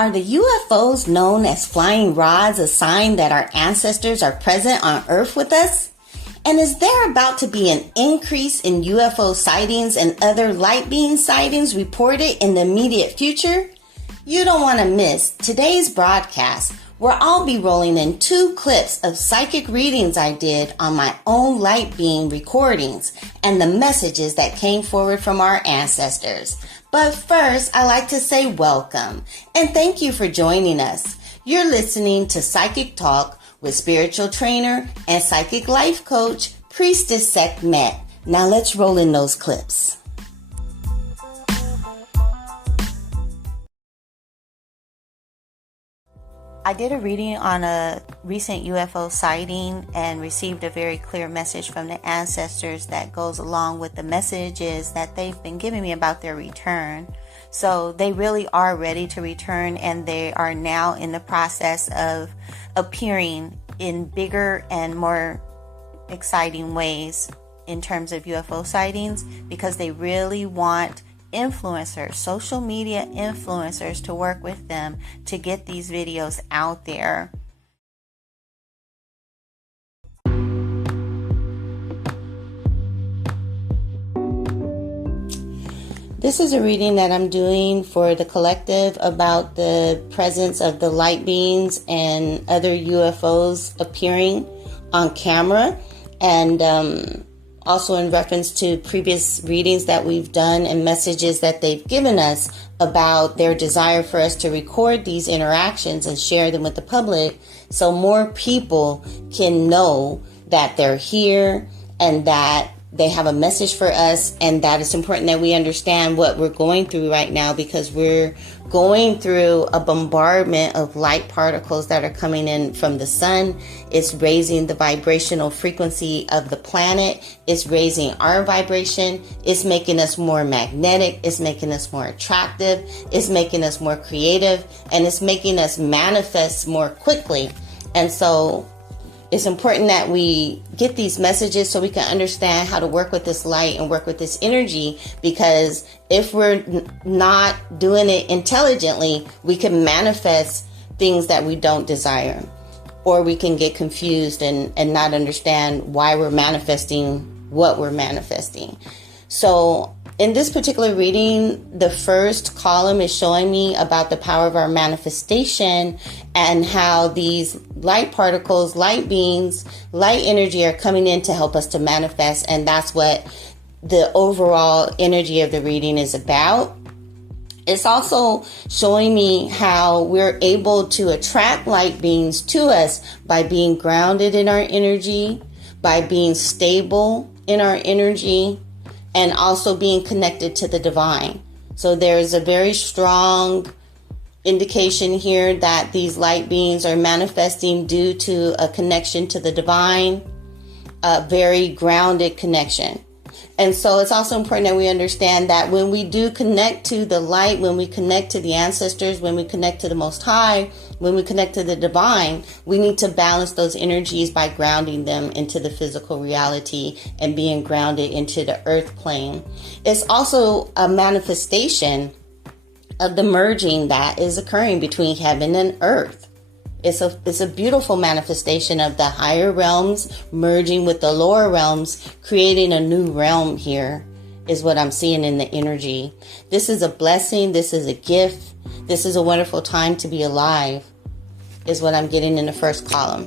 Are the UFOs known as flying rods a sign that our ancestors are present on Earth with us? And is there about to be an increase in UFO sightings and other light being sightings reported in the immediate future? You don't want to miss today's broadcast, where I'll be rolling in 2 clips of psychic readings I did on my own light being recordings and the messages that came forward from our ancestors. But first, I like to say welcome and thank you for joining us. You're listening to Psychic Talk with spiritual trainer and psychic life coach, Priestess Sekhmet. Now let's roll in those clips. I did a reading on a recent UFO sighting and received a very clear message from the ancestors that goes along with the messages that they've been giving me about their return. So they really are ready to return, and they are now in the process of appearing in bigger and more exciting ways in terms of UFO sightings, because they really want influencers, social media influencers, to work with them to get these videos out there. This is a reading that I'm doing for the collective about the presence of the light beings and other UFOs appearing on camera, and also in reference to previous readings that we've done and messages that they've given us about their desire for us to record these interactions and share them with the public so more people can know that they're here and that they have a message for us, and that it's important that we understand what we're going through right now, because we're going through a bombardment of light particles that are coming in from the sun. It's raising the vibrational frequency of the planet. It's raising our vibration. It's making us more magnetic. It's making us more attractive. It's making us more creative, and it's making us manifest more quickly. And so it's important that we get these messages so we can understand how to work with this light and work with this energy, because if we're not doing it intelligently, we can manifest things that we don't desire, or we can get confused and not understand why we're manifesting what we're manifesting. So in this particular reading, the first column is showing me about the power of our manifestation and how these light particles, light beings, light energy are coming in to help us to manifest. And that's what the overall energy of the reading is about. It's also showing me how we're able to attract light beings to us by being grounded in our energy, by being stable in our energy, and also being connected to the divine. So there's a very strong indication here that these light beings are manifesting due to a connection to the divine, a very grounded connection. And so it's also important that we understand that when we do connect to the light, when we connect to the ancestors, when we connect to the Most High, when we connect to the divine, we need to balance those energies by grounding them into the physical reality and being grounded into the earth plane. It's also a manifestation of the merging that is occurring between heaven and earth. It's a beautiful manifestation of the higher realms merging with the lower realms, creating a new realm here, is what I'm seeing in the energy. This is a blessing. This is a gift. This is a wonderful time to be alive, is what I'm getting in the first column.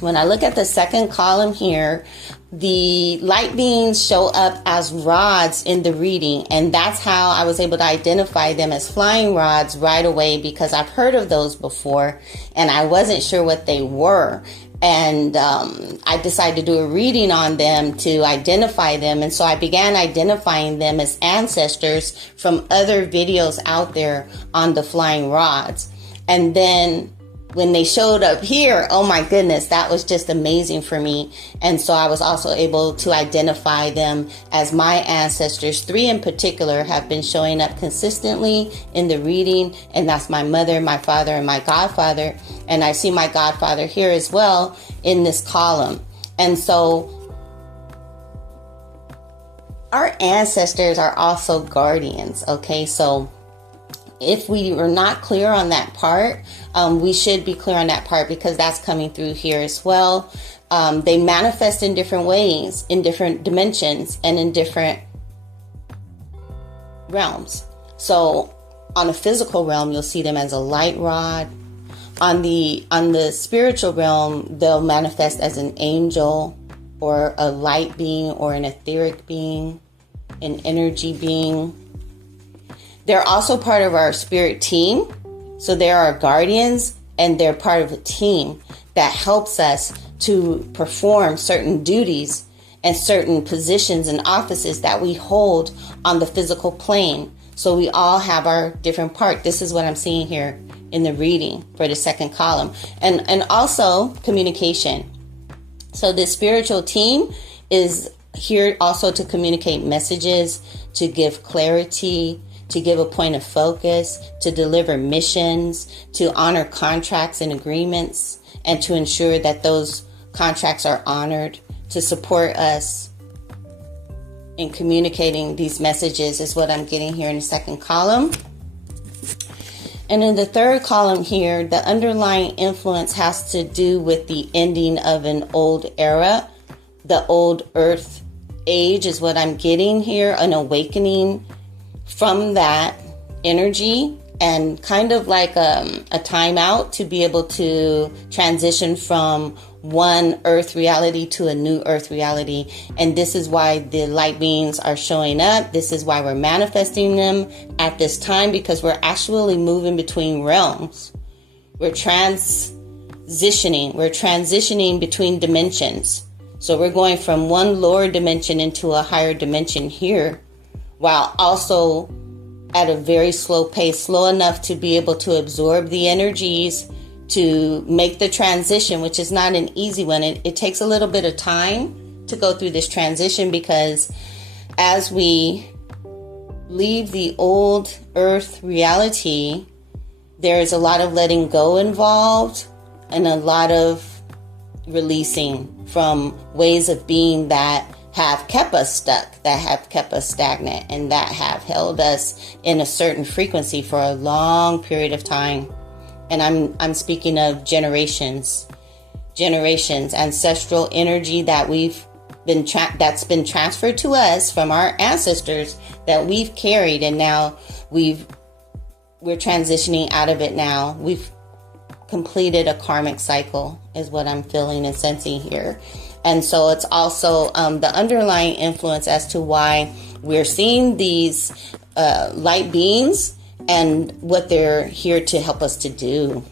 When I look at the second column here, the light beings show up as rods in the reading, and that's how I was able to identify them as flying rods right away, because I've heard of those before and I wasn't sure what they were. And I decided to do a reading on them to identify them. And so I began identifying them as ancestors from other videos out there on the flying rods. And then when they showed up here, oh my goodness, that was just amazing for me. And so I was also able to identify them as my ancestors. 3 in particular have been showing up consistently in the reading, and that's my mother, my father, and my godfather. And I see my godfather here as well in this column. And so our ancestors are also guardians, okay? So if we are not clear on that part, we should be clear on that part, because that's coming through here as well. They manifest in different ways, in different dimensions, and in different realms. So on a physical realm, you'll see them as a light rod. On the spiritual realm, they'll manifest as an angel, or a light being, or an etheric being, an energy being. They're also part of our spirit team. So they're our guardians, and they're part of a team that helps us to perform certain duties and certain positions and offices that we hold on the physical plane. So we all have our different part. This is what I'm seeing here in the reading for the second column. And also communication. So this spiritual team is here also to communicate messages, to give clarity, to give a point of focus, to deliver missions, to honor contracts and agreements, and to ensure that those contracts are honored, to support us in communicating these messages is what I'm getting here in the second column. And in the third column here, the underlying influence has to do with the ending of an old era. The old earth age is what I'm getting here, an awakening from that energy, and kind of like a timeout to be able to transition from one earth reality to a new earth reality. And this is why the light beings are showing up. This is why we're manifesting them at this time, because we're actually moving between realms. We're transitioning between dimensions. So we're going from one lower dimension into a higher dimension here, while also at a very slow pace, slow enough to be able to absorb the energies, to make the transition, which is not an easy one. It takes a little bit of time to go through this transition, because as we leave the old earth reality, there is a lot of letting go involved, and a lot of releasing from ways of being that have kept us stuck, that have kept us stagnant, and that have held us in a certain frequency for a long period of time. And I'm speaking of generations, ancestral energy that that's been transferred to us from our ancestors, that we've carried, and now we're transitioning out of it now. We've completed a karmic cycle, is what I'm feeling and sensing here. And so it's also the underlying influence as to why we're seeing these light beings and what they're here to help us to do.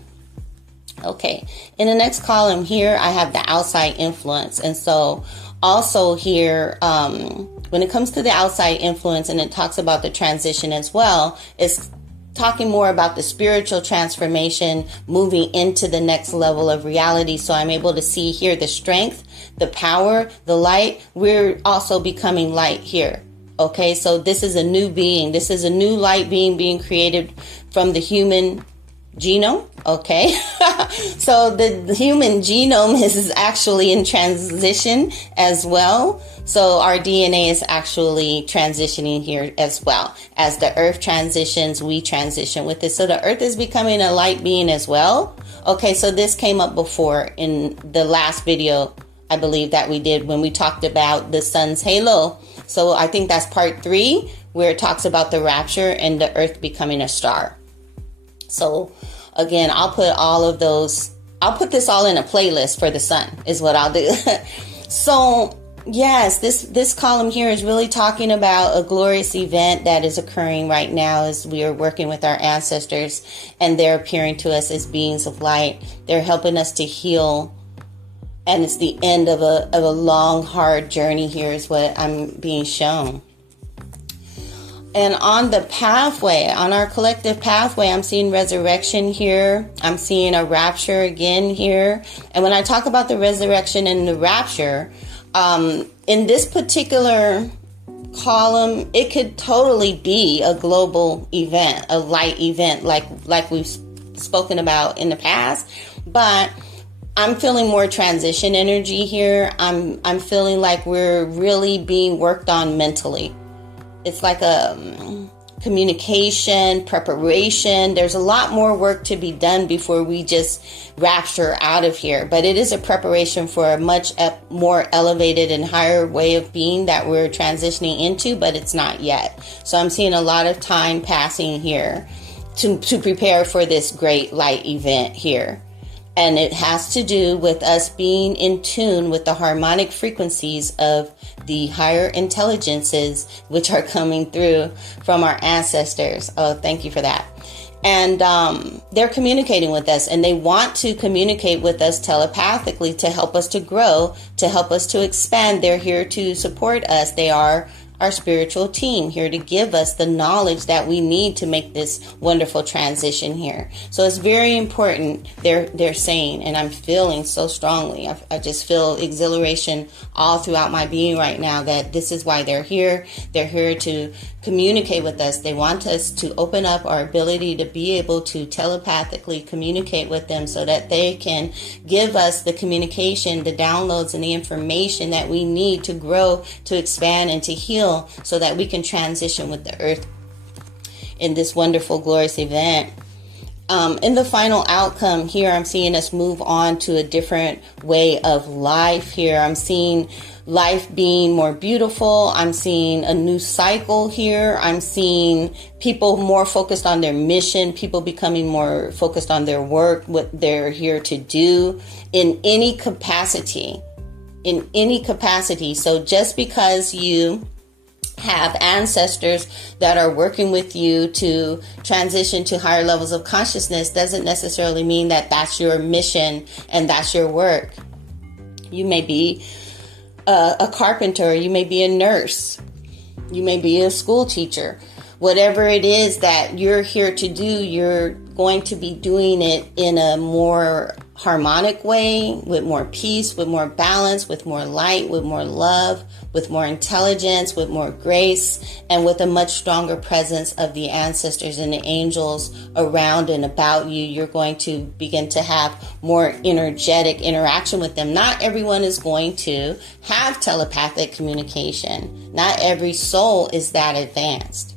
Okay, in the next column here, I have the outside influence. And so also here, when it comes to the outside influence, and it talks about the transition as well, it's talking more about the spiritual transformation, moving into the next level of reality. So I'm able to see here the strength, the power, the light. We're also becoming light here. Okay, so this is a new being. This is a new light being created from the human genome. Okay, so the human genome is actually in transition as well. So our DNA is actually transitioning here as well. As the earth transitions, we transition with it. So the earth is becoming a light being as well. Okay, so this came up before in the last video, I believe, that we did when we talked about the sun's halo. So I think that's part 3, where it talks about the rapture and the earth becoming a star. So again, I'll put this all in a playlist for the sun is what I'll do. So yes, this column here is really talking about a glorious event that is occurring right now as we are working with our ancestors, and they're appearing to us as beings of light. They're helping us to heal. And it's the end of a long, hard journey here is what I'm being shown. And on the pathway, on our collective pathway, I'm seeing resurrection here. I'm seeing a rapture again here. And when I talk about the resurrection and the rapture, in this particular column, it could totally be a global event, a light event like we've spoken about in the past. But I'm feeling more transition energy here. I'm feeling like we're really being worked on mentally. It's like communication, preparation. There's a lot more work to be done before we just rapture out of here. But it is a preparation for a much more elevated and higher way of being that we're transitioning into, but it's not yet. So I'm seeing a lot of time passing here to prepare for this great light event here. And it has to do with us being in tune with the harmonic frequencies of the higher intelligences, which are coming through from our ancestors. Oh, thank you for that. And they're communicating with us, and they want to communicate with us telepathically to help us to grow, to help us to expand. They're here to support us. They are our spiritual team, here to give us the knowledge that we need to make this wonderful transition here. So it's very important, they're saying, and I'm feeling so strongly. I just feel exhilaration all throughout my being right now that this is why they're here. They're here to communicate with us. They want us to open up our ability to be able to telepathically communicate with them so that they can give us the communication, the downloads, and the information that we need to grow, to expand, and to heal, so that we can transition with the earth in this wonderful, glorious event. In the final outcome here, I'm seeing us move on to a different way of life here. I'm seeing life being more beautiful. I'm seeing a new cycle here. I'm seeing people more focused on their mission, people becoming more focused on their work, what they're here to do in any capacity. In any capacity. So just because you have ancestors that are working with you to transition to higher levels of consciousness doesn't necessarily mean that that's your mission and that's your work. You may be a carpenter, you may be a nurse, you may be a school teacher. Whatever it is that you're here to do, you're going to be doing it in a more harmonic way, with more peace, with more balance, with more light, with more love, with more intelligence, with more grace, and with a much stronger presence of the ancestors and the angels around and about you. You're going to begin to have more energetic interaction with them. Not everyone is going to have telepathic communication. Not every soul is that advanced.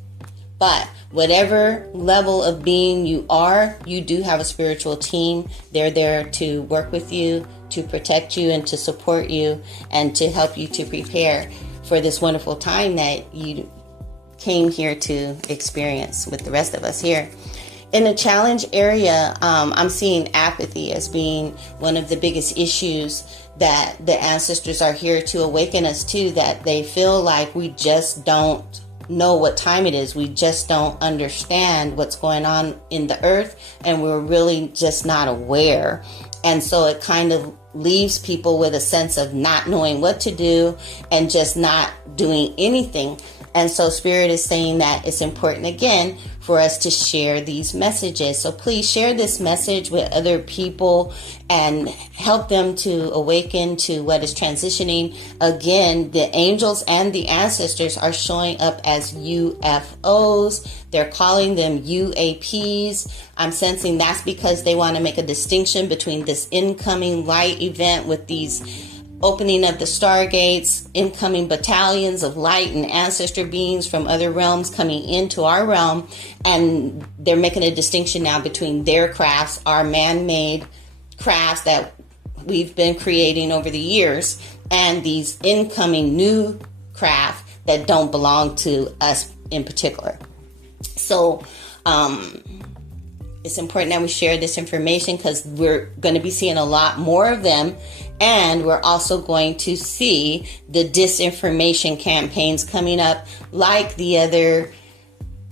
But whatever level of being you are, you do have a spiritual team. They're there to work with you, to protect you, and to support you, and to help you to prepare for this wonderful time that you came here to experience with the rest of us here. In the challenge area, I'm seeing apathy as being one of the biggest issues that the ancestors are here to awaken us to, that they feel like we just don't know what time it is. We just don't understand what's going on in the earth, and we're really just not aware. And so it kind of leaves people with a sense of not knowing what to do and just not doing anything. And so Spirit is saying that it's important again for us to share these messages. So please share this message with other people and help them to awaken to what is transitioning. Again, the angels and the ancestors are showing up as UFOs. They're calling them UAPs. I'm sensing that's because they want to make a distinction between this incoming light event with these opening of the stargates, incoming battalions of light and ancestor beings from other realms coming into our realm. And they're making a distinction now between their crafts, our man-made crafts that we've been creating over the years, and these incoming new craft that don't belong to us in particular. So, it's important that we share this information because we're going to be seeing a lot more of them. And we're also going to see the disinformation campaigns coming up, like the other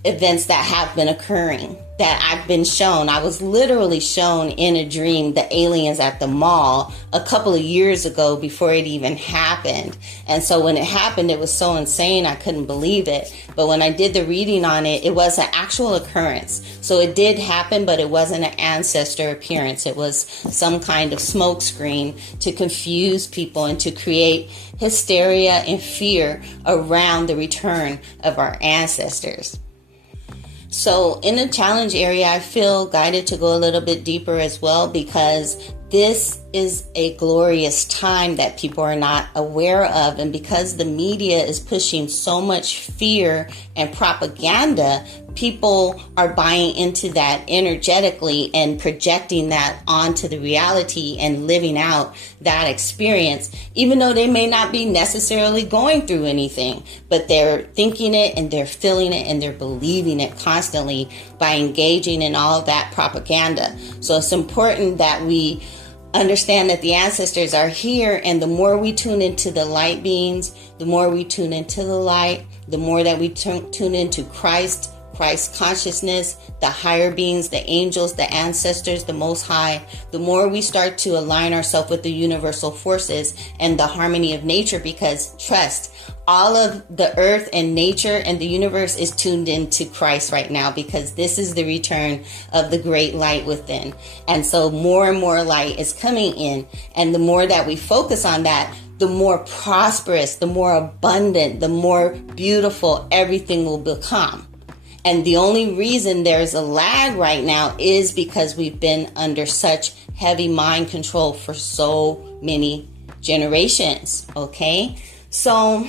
events that have been occurring, that I've been shown. I was literally shown in a dream the aliens at the mall a couple of years ago before it even happened. And so when it happened, it was so insane, I couldn't believe it. But when I did the reading on it, it was an actual occurrence. So it did happen, but it wasn't an ancestor appearance. It was some kind of smoke screen to confuse people and to create hysteria and fear around the return of our ancestors. So in the challenge area, I feel guided to go a little bit deeper as well, because this is a glorious time that people are not aware of. And because the media is pushing so much fear and propaganda, people are buying into that energetically and projecting that onto the reality and living out that experience, even though they may not be necessarily going through anything, but they're thinking it and they're feeling it and they're believing it constantly by engaging in all that propaganda. So it's important that we understand that the ancestors are here, and the more we tune into the light beings, the more we tune into the light, the more that we tune into Christ consciousness, the higher beings, the angels, the ancestors, the Most High, the more we start to align ourselves with the universal forces and the harmony of nature, because trust, all of the earth and nature and the universe is tuned into Christ right now, because this is the return of the great light within. And so more and more light is coming in. And the more that we focus on that, the more prosperous, the more abundant, the more beautiful everything will become. And the only reason there's a lag right now is because we've been under such heavy mind control for so many generations. Okay, so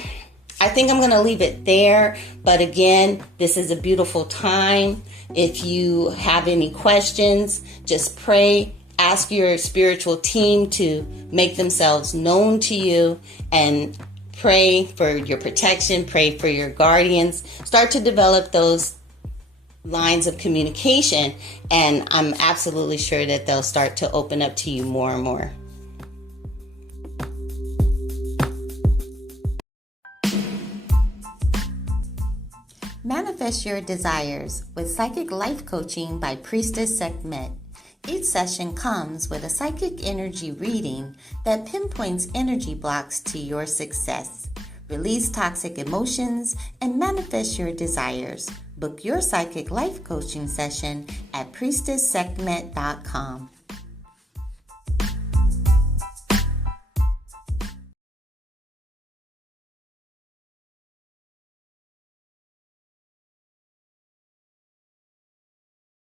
I think I'm going to leave it there. But again, this is a beautiful time. If you have any questions, just pray. Ask your spiritual team to make themselves known to you, and pray for your protection. Pray for your guardians. Start to develop those lines of communication, and I'm absolutely sure that they'll start to open up to you more and more. Manifest your desires with Psychic Life Coaching by Priestess Sekhmet. Each session comes with a psychic energy reading that pinpoints energy blocks to your success. Release toxic emotions and manifest your desires. Book your Psychic Life Coaching session at priestesssekhmet.com.